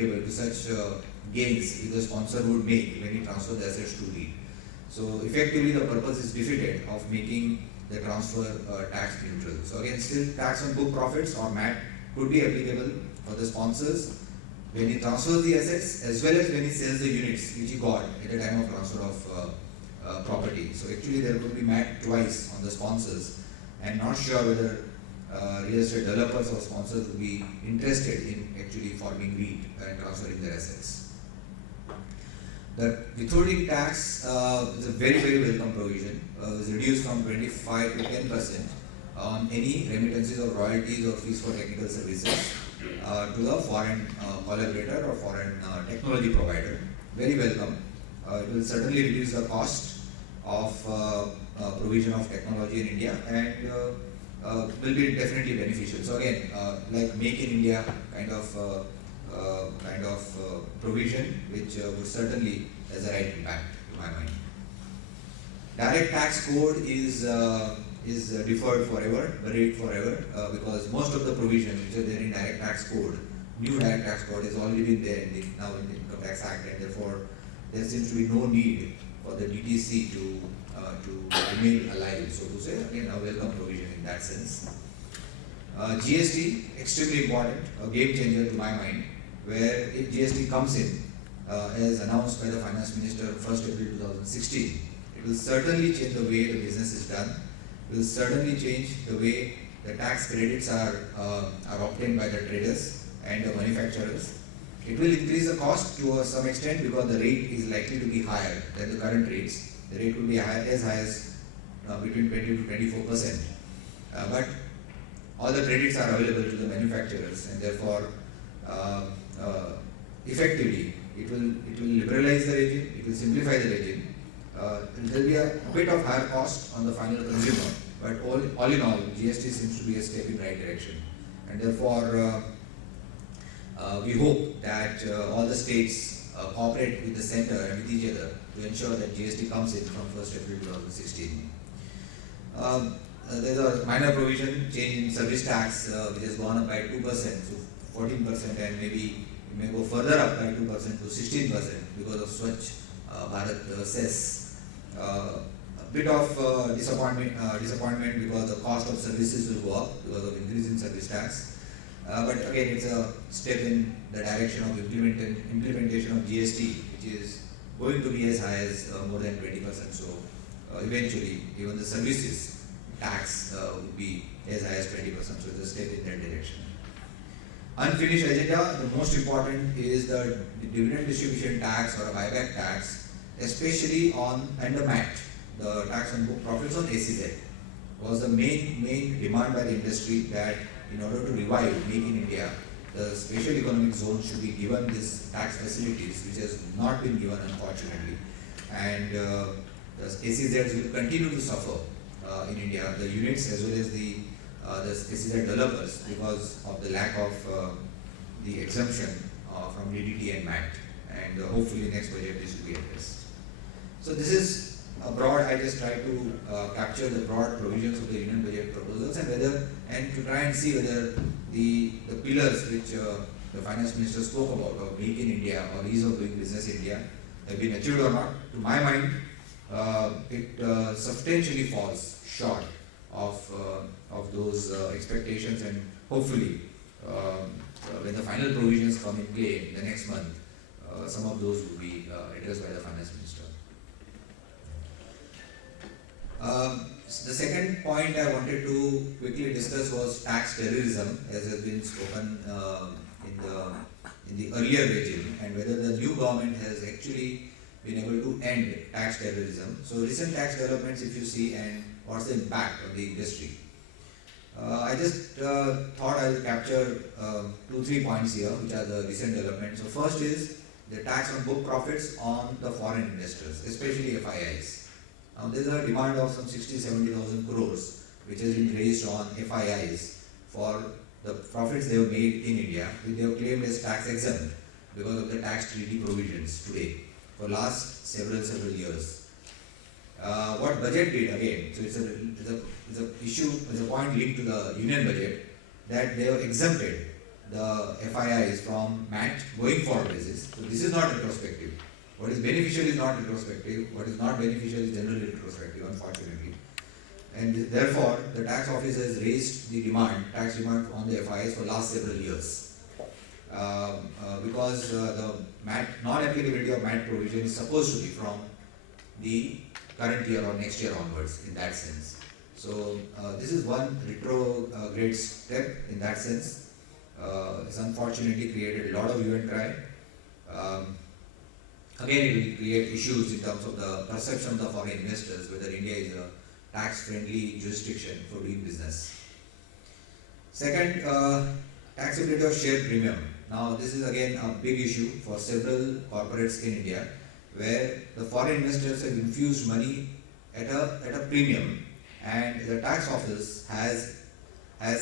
applicable to such gains which the sponsor would make when he transfers the assets to REIT. So effectively the purpose is defeated of making the transfer tax neutral. So again, still tax on book profits or MAT could be applicable for the sponsors when he transfers the assets as well as when he sells the units which he got at the time of transfer of property. So actually there could be MAT twice on the sponsors, and not sure whether real estate developers or sponsors would be interested in actually forming REIT and transferring their assets. The withholding tax is a very, very welcome provision. It is reduced from 25 to 10% on any remittances of royalties or fees for technical services to the foreign collaborator or foreign technology provider. Very welcome. It will certainly reduce the cost of provision of technology in India, and will be definitely beneficial. So again, like Make in India kind of provision, which would certainly has a right impact to my mind. Direct tax code is deferred forever, buried forever, because most of the provisions which are there in direct tax code, new direct tax code, has already been there now in the Income Tax Act, and therefore there seems to be no need for the DTC to remain alive, so to say. Again, a welcome provision in that sense. GST, extremely important, a game changer to my mind, where if GST comes in, as announced by the Finance Minister 1st April 2016, it will certainly change the way the business is done. It will certainly change the way the tax credits are obtained by the traders and the manufacturers. It will increase the cost to some extent because the rate is likely to be higher than the current rates. The rate will be as high as between 20 to 24%. But all the credits are available to the manufacturers, and therefore effectively it will liberalize the regime, it will simplify the regime. There will be a bit of higher cost on the final consumer, but all in all, GST seems to be a step in the right direction, and therefore we hope that all the states cooperate with the center and with each other to ensure that GST comes in from 1st April 2016. There is a minor provision change in service tax which has gone up by 2% to 14%, and maybe it may go further up by 2% to 16% because of Swachh Bharat cess. A bit of disappointment because the cost of services will go up because of increase in service tax. But again, it's a step in the direction of implementation of GST, which is going to be as high as more than 20%. So eventually, even the services tax would be as high as 20%. So it's a step in that direction. Unfinished agenda, the most important is the dividend distribution tax or a buyback tax, especially on the MAT, the tax on book profits on SEZ, was the main demand by the industry that in order to revive Make in India, the special economic zone should be given this tax facilities, which has not been given unfortunately, and the SEZs will continue to suffer in India, the units as well as the SEZ developers, because of the lack of the exemption from DDT and MAT, and hopefully next budget this will be addressed. So this is a broad, I just try to capture the broad provisions of the Union Budget proposals, and to try and see whether the pillars which the Finance Minister spoke about of Make in India or ease of doing business in India have been achieved or not. To my mind, it substantially falls short of those expectations, and hopefully when the final provisions come in play the next month, some of those will be addressed by the Finance Minister. The second point I wanted to quickly discuss was tax terrorism, as has been spoken in the earlier regime, and whether the new government has actually been able to end tax terrorism. So recent tax developments, if you see, and what's the impact on the industry. I just thought I will capture 2-3 points here, which are the recent developments. So first is the tax on book profits on the foreign investors, especially FIIs. Now there is a demand of some 60,000-70,000 crores, which has been raised on FIIs for the profits they have made in India, which they have claimed as tax exempt because of the tax treaty provisions today for last several years. What budget did again, so it's a point linked to the union budget, that they have exempted the FIIs from MAT going forward basis. So this is not retrospective. What is beneficial is not retrospective. What is not beneficial is generally retrospective, unfortunately. And therefore, the tax office has raised the tax demand on the FIIs for last several years. Because the non-applicability of MAT provision is supposed to be from the current year or next year onwards in that sense. So this is one retrograde step in that sense. It's unfortunately created a lot of hue and cry. Again, it will create issues in terms of the perception of the foreign investors, whether India is a tax-friendly jurisdiction for doing business. Second, taxability of share premium. Now, this is again a big issue for several corporates in India, where the foreign investors have infused money at a premium, and the tax office has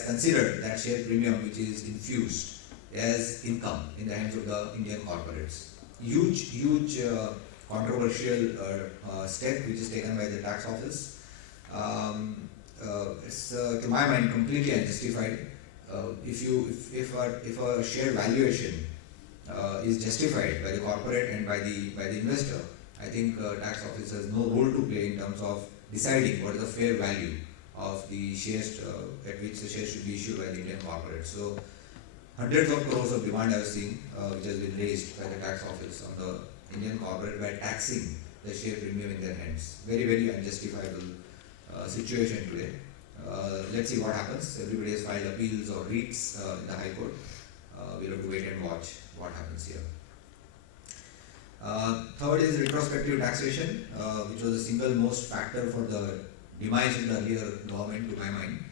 considered that share premium which is infused as income in the hands of the Indian corporates. Huge controversial step which is taken by the tax office. It's to my mind completely unjustified. If a share valuation is justified by the corporate and by the investor, I think tax office has no role to play in terms of deciding what is the fair value of the shares at which the shares should be issued by the Indian corporate. So hundreds of crores of demand I have seen which has been raised by the tax office on the Indian corporate by taxing the share premium in their hands. Very unjustifiable situation today. Let's see what happens. Everybody has filed appeals or writs in the High Court. We'll have to wait and watch what happens here. Third is retrospective taxation, which was the single most factor for the demise of the earlier government, to my mind.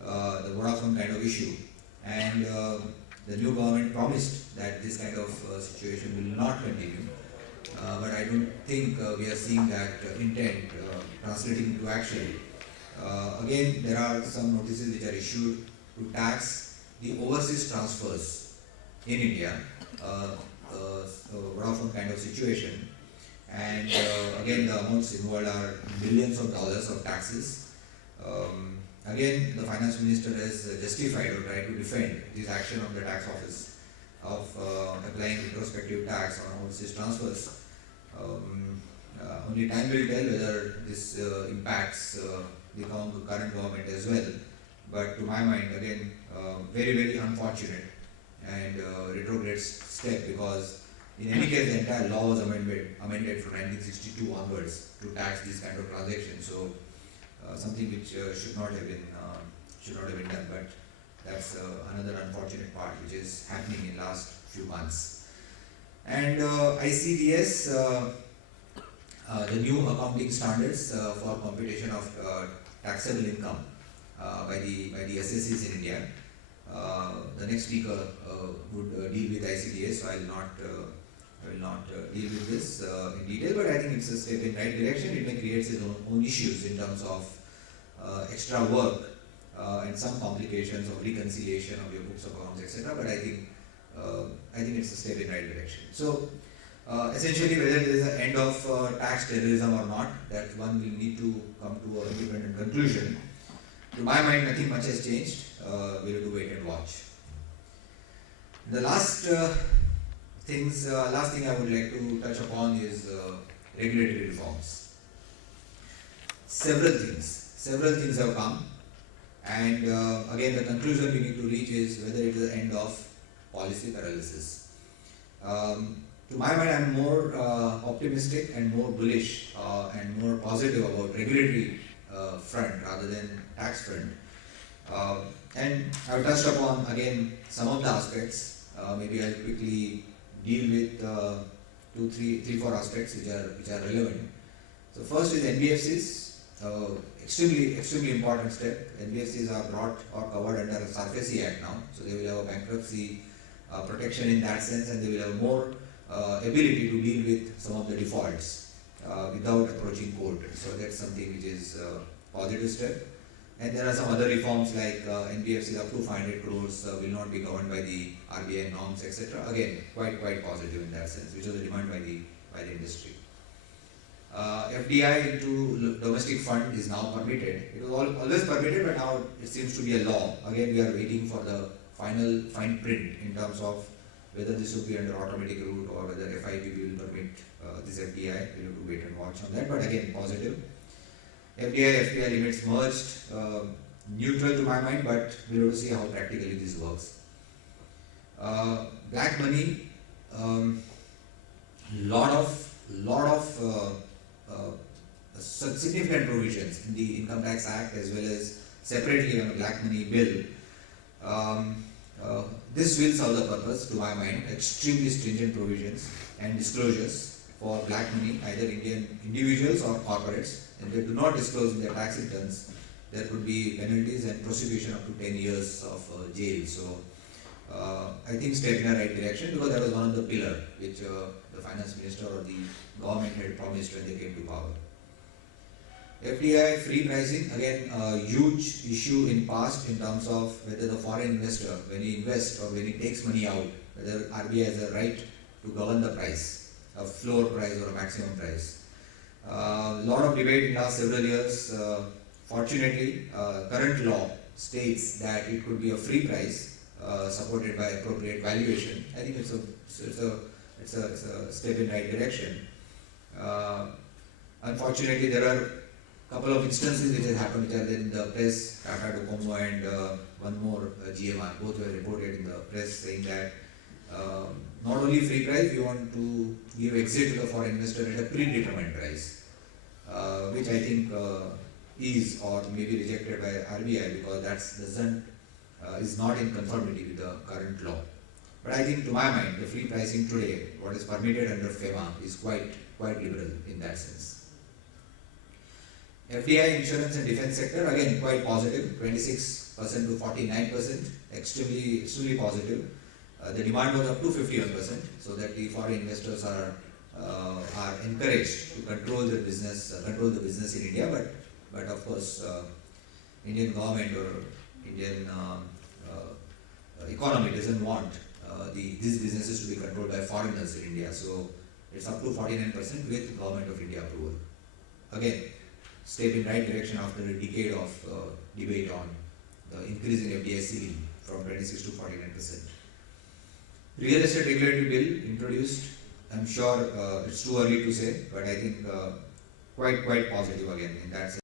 The Vodafone kind of issue. And the new government promised that this kind of situation will not continue. But I don't think we are seeing that intent translating into action. Again, there are some notices which are issued to tax the overseas transfers in India, Vodafone kind of situation. And again, the amounts involved are billions of dollars of taxes. Again, the finance minister has justified or tried to defend this action of the tax office of applying retrospective tax on overseas transfers. Only time will tell whether this impacts the current government as well. But to my mind, again, very unfortunate and retrograde step, because in any case the entire law was amended from 1962 onwards to tax these kind of transactions. So something which should not have been done. But that's another unfortunate part which is happening in last few months. And ICDS, the new accounting standards for computation of taxable income by the assessees in India. The next speaker would deal with ICDS, so I will not deal with this in detail, but I think it's a step in right direction. It may create its own issues in terms of extra work and some complications of reconciliation of your books of accounts, etc. But I think it's a step in right direction. So essentially, whether there is an end of tax terrorism or not, that one will need to come to an independent conclusion. To my mind, nothing much has changed. We have to wait and watch. The last thing I would like to touch upon is regulatory reforms. Several things have come, and again the conclusion we need to reach is whether it is the end of policy paralysis. To my mind, I am more optimistic and more bullish and more positive about regulatory front rather than tax front. And I have touched upon again some of the aspects. Maybe I'll quickly deal with three, four aspects which are relevant. So first is NBFCs. Extremely important step. NBFCs are brought or covered under the SARFAESI Act now, so they will have a bankruptcy protection in that sense, and they will have more ability to deal with some of the defaults without approaching court. So that's something which is a positive step. And there are some other reforms like NBFCs up to 500 crores will not be governed by the RBI norms, etc. Again, quite positive in that sense, which was a demand by the industry. FDI into domestic fund is now permitted. It was always permitted, but now it seems to be a law. Again, we are waiting for the fine print in terms of whether this will be under automatic route or whether FIPB will permit this FDI. We'll have to wait and watch on that. But again, positive. FDI, FPI limits merged, neutral to my mind, but we'll have to see how practically this works. Black money, lot of significant provisions in the Income Tax Act as well as separately on the black money bill. This will serve the purpose, to my mind, extremely stringent provisions and disclosures for black money, either Indian individuals or corporates. If they do not disclose in their tax returns, there could be penalties and prosecution up to 10 years of jail. So I think step in the right direction, because that was one of the pillars which the finance minister or the government had promised when they came to power. FDI free pricing, again a huge issue in past in terms of whether the foreign investor, when he invests or when he takes money out, whether RBI has a right to govern the price, a floor price or a maximum price. Lot of debate in last several years. Fortunately, current law states that it could be a free price supported by appropriate valuation. I think it's a step in right direction. Unfortunately, there are a couple of instances which have happened which are in the press. Tata Docomo and one more GMR, both were reported in the press saying that not only free price, we want to give exit to the foreign investor at a predetermined price, which I think is or may be rejected by RBI because that is not in conformity with the current law. But I think, to my mind, the free pricing today, what is permitted under FEMA, is quite liberal in that sense. FDI, insurance and defense sector, again quite positive, 26% to 49%, extremely positive. The demand was up to 51%, so that the foreign investors are encouraged to control the business in India. But of course, Indian government or Indian economy doesn't want these businesses to be controlled by foreigners in India. So it's up to 49% with Government of India approval. Again, step in right direction after a decade of debate on the increase in FDI ceiling from 26 to 49%. Real estate regulatory bill introduced. I'm sure it's too early to say, but I think quite positive again in that sense.